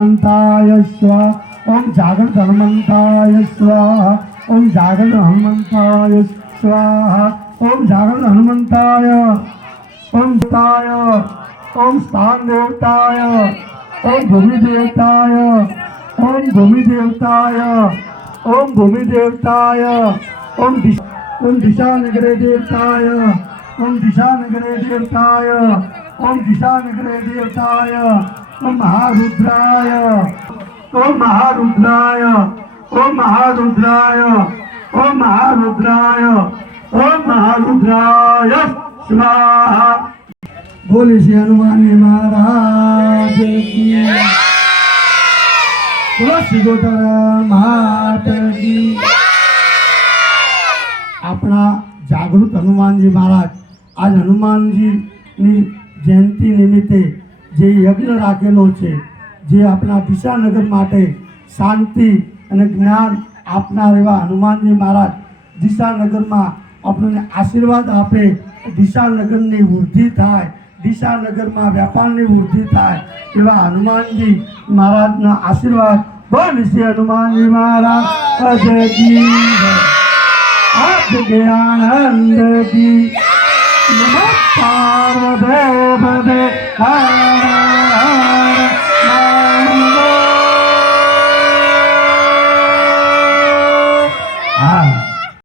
હનુમંતાય સ્વાહા ઓમ જાગૃત હનુમંતાય સ્વાહા ઓમ જાગૃત હનુમંતાય સ્વાહા ઓમ જાગૃત હનુમંતાય ઓમ તાય ઓમ સ્થાન દેવતાય ઓમ ભૂમિ દેવતાય ઓમ ભૂમિ દેવતાય ઓમ ભૂમિ દેવતાય ઓમ ઓમ દિશા નગરે દેવતાય ઓમ દિશા નગરે દેવતાય ઓમ દિશા નગરે દેવતાય મહારુદ્રાય ઓ મહારુદ્રાય ઓ મહારુદ્રાય ઓ મહારુદ્રાય ઓ મહારુદ્રાય સ્વાહા બોલી શ્રી હનુમાનજી મહારાજ તુલસી ગોતરા માતજી આપણા જાગૃત હનુમાનજી મહારાજ આજ હનુમાનજીની જયંતિ નિમિત્તે જે યજ્ઞ રાખેલો છે, જે આપણા દિશાનગર માટે શાંતિ અને જ્ઞાન આપનાર એવા હનુમાનજી મહારાજ દિશાનગરમાં આપણને આશીર્વાદ આપે દિશાનગરની વૃદ્ધિ થાય દિશાનગરમાં વ્યાપારની વૃદ્ધિ થાય એવા હનુમાનજી મહારાજના આશીર્વાદ. બન શ્રી હનુમાનજી મહારાજ અજયજી જય. નમસ્કાર હા ஆ